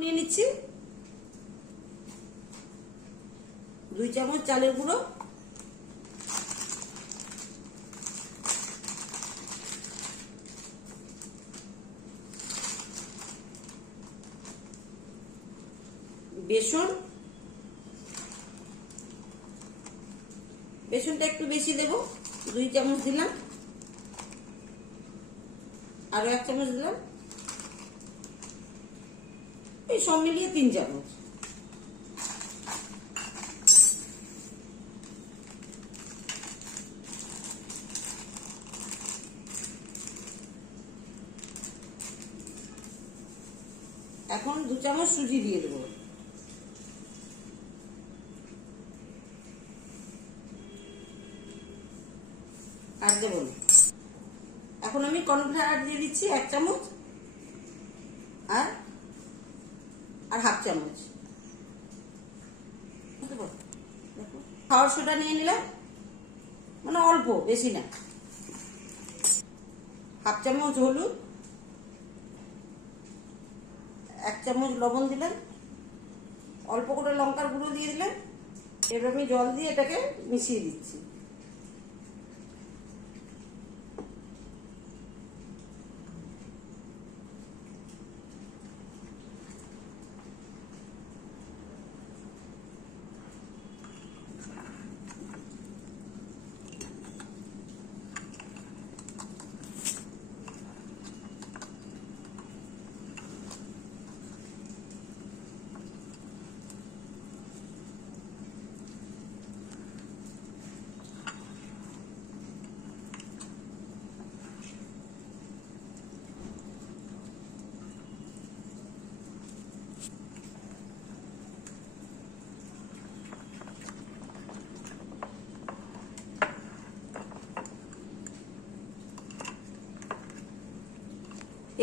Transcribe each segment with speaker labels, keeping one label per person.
Speaker 1: নিয়ে নিচ্ছি। দুই চামচ চালের গুঁড়ো। বেসন। বেসনটা একটু বেশি দেব। দুই চামচ দিলাম। আরও এক চামচ দিলাম। এই সব মিলিয়ে তিন চামচ এখন দু চামচ সুজি দিয়ে দেবো। আর দেবো এখন আমি কর্নফ্লাওয়ার দিয়ে দিচ্ছি, এক চামচ। আর হাফ চামচ। খাওয়ার সোডা নিয়ে নিলাম মানে অল্প, বেশি না। হাফ চামচ হলুদ, এক চামচ লবণ দিলাম অল্প করে লঙ্কার গুঁড়ো দিয়ে দিলাম আমি জল দিয়ে এটাকে মিশিয়ে দিচ্ছি।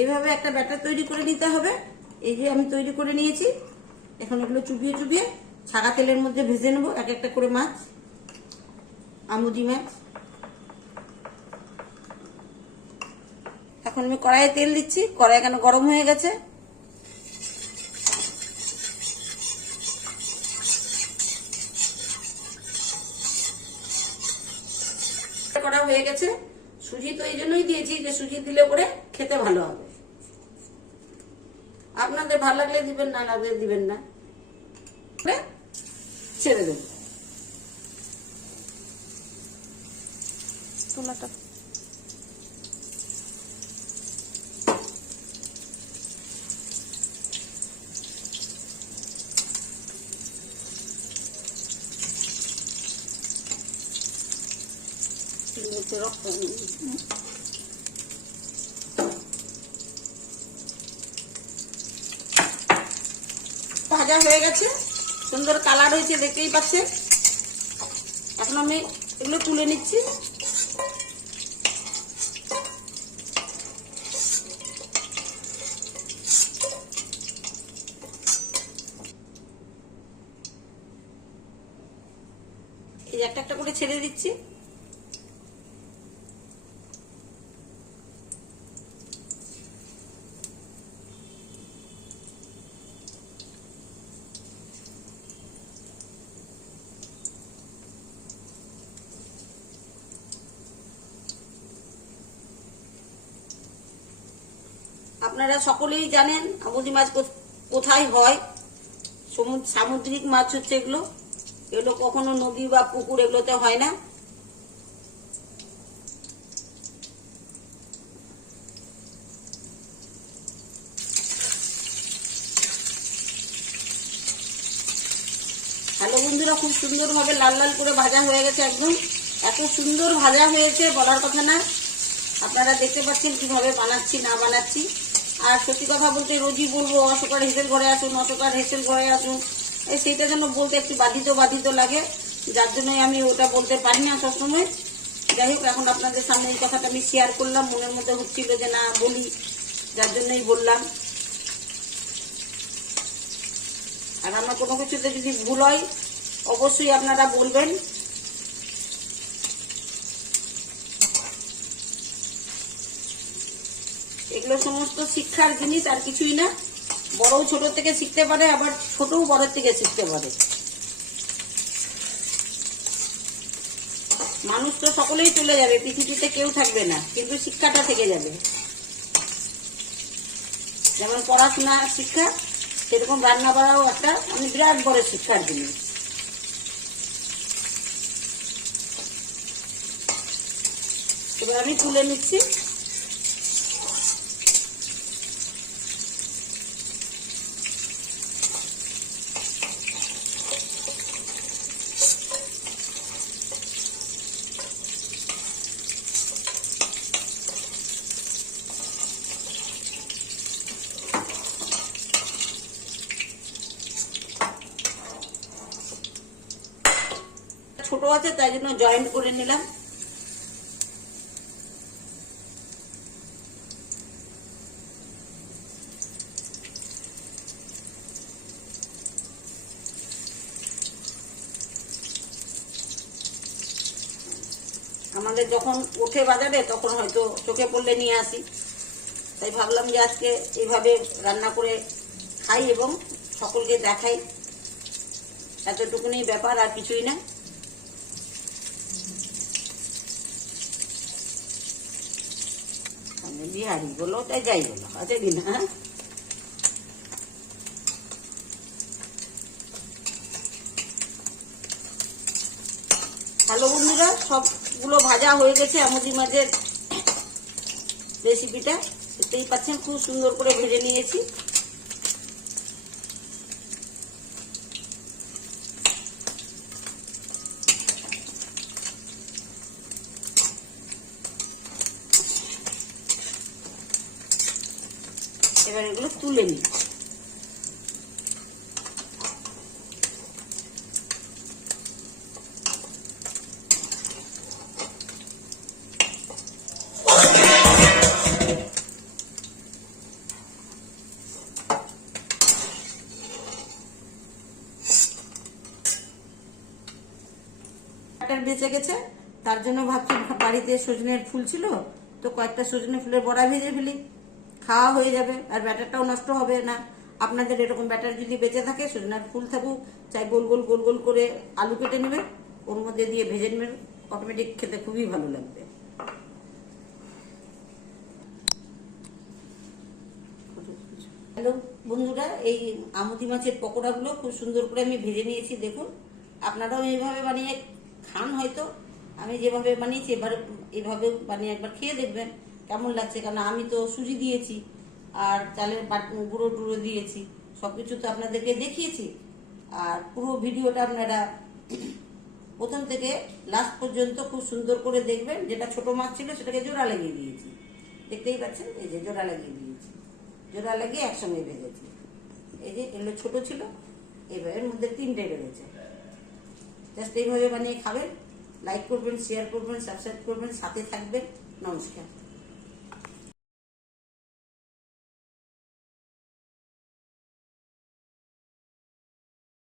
Speaker 1: এইভাবে একটা ব্যাটার তৈরি করে নিতে হবে। এই যে আমি তৈরি করে নিয়েছি। এখন এগুলো চুবিয়ে চুবিয়ে ছাগা তেলের মধ্যে ভেজে নেব, এক একটা করে মাছ। আমুদি মাছ। এখন আমি কড়াইয়ে তেল দিচ্ছি। কড়াই কেন গরম হয়ে গেছে? করা হয়ে গেছে। সুজি তো এই জন্যই দিয়েছি যে সুজি দিলে করে খেতে ভালো হবে। আপনাদের ভালো লাগলে দিবেন না লাগলে দিবেন না। ছেড়ে
Speaker 2: তোলাটা।
Speaker 1: মুখে রক্ত ভাজা হয়ে গেছে। সুন্দর কালার হয়েছে, দেখতেই পাচ্ছে এখন আমি এগুলো তুলে নিচ্ছি। এই একটা একটা করে ছেড়ে দিচ্ছি। আপনারা সকলেই জানেন আমুদি মাছ কোথায় হয়। সামুদ্রিক মাছ হচ্ছে এগুলো। এগুলো কখনো নদী বা পুকুর এগুলোতে হয় না। হ্যালো বন্ধুরা, খুব সুন্দরভাবে লাল লাল করে ভাজা হয়ে গেছে একদম। এত সুন্দর ভাজা হয়েছে, বলার কথা না। আপনারা দেখতে পাচ্ছেন কীভাবে বানাচ্ছি, না বানাচ্ছি। আর সত্যি কথা বলতে রোজই বলব অশোকার হেসেল ঘরে আসুন অশোকার হেসেল ঘরে আসুন। সেইটা যেন বলতে একটু বাধিত বাধিত লাগে, যার জন্যই আমি ওটা বলতে পারি না সবসময়। যাই হোক, এখন আপনাদের সামনে এই কথাটা আমি শেয়ার করলাম, মনের মধ্যে হচ্ছিল যে না বলি, যার জন্যই বললাম। আর আমার কোনো কিছুতে যদি ভুল হয়, অবশ্যই আপনারা বলবেন। এগুলো সমস্ত শিক্ষার জিনিস, আর কিছুই না। বড়ও ছোট থেকে শিখতে পারে, আবার ছোটও বড়ের থেকে শিখতে পারে। মানুষ তো সকলেই চলে যাবে, পৃথিবীতে কেউ থাকবে না, কিন্তু শিক্ষাটা থেকে যাবে। যেমন পড়াশোনা, শিক্ষা, সেরকম রান্না বাড়াও একটা মানে বিরাট বড় শিক্ষার জিনিস। এবার আমি তুলে নিচ্ছি ছোট আছে তাই জন্য জয়েন্ট করে নিলাম। আমাদের যখন ওঠে বাজারে, তখন হয়তো চোখে পড়লে নিয়ে আসি। তাই ভাবলাম যে আজকে এইভাবে রান্না করে খাই এবং সকলকে দেখাই। এতটুকুনি ব্যাপার, আর কিছুই না। বিহারি তাই যাই দিন হ্যাঁ? হ্যালো বন্ধুরা, সবগুলো ভাজা হয়ে গেছে আমাদের মাঝের রেসিপিটা দেখতেই পাচ্ছেন, খুব সুন্দর করে ভেজে নিয়েছি এবার এগুলো তুলে নিই। বেঁচে গেছে, তার জন্য ভাবছি বাড়িতে সজনের ফুল ছিল, তো কয়েকটা সজনে ফুলের বড়া ভেজে ফেলি। খাওয়া হয়ে যাবে আর ব্যাটারটাও নষ্ট হবে না। আপনাদের এরকম ব্যাটার যদি বেঁচে থাকে সজনার ফুল থাকুক। চাই গোল গোল গোল গোল করে আলু কেটে নেবেন ওর মধ্যে দিয়ে ভেজে নেবেন অটোমেটিক খেতে খুবই ভালো লাগবে। হ্যালো বন্ধুরা, এই আমুদি মাছের পকোড়াগুলো খুব সুন্দর করে আমি ভেজে নিয়েছি, দেখুন। আপনারাও এইভাবে বানিয়ে খান হয়তো। আমি যেভাবে বানিয়েছি, এবার এভাবে বানিয়ে একবার খেয়ে দেখবেন। কেমন লাগছে? কারণ আমি তো সুজি দিয়েছি আর চালের গুঁড়ো টুড়ো দিয়েছি। সব কিছু তো আপনাদেরকে দেখিয়েছি। আর পুরো ভিডিওটা আপনারা প্রথম থেকে লাস্ট পর্যন্ত খুব সুন্দর করে দেখবেন। যেটা ছোট মাছ ছিল সেটাকে জোড়া লাগিয়ে দিয়েছি। দেখতেই পাচ্ছেন? এই যে জোড়া লাগিয়ে দিয়েছি। জোড়া লাগিয়ে একসঙ্গে ভেজেছি। এই যে এগুলো ছোট ছিল, এবার এর মধ্যে তিনটে রয়েছে। জাস্ট এইভাবে বানিয়ে খাবেন। লাইক করবেন শেয়ার করবেন সাবস্ক্রাইব করবেন, সাথে থাকবেন। নমস্কার।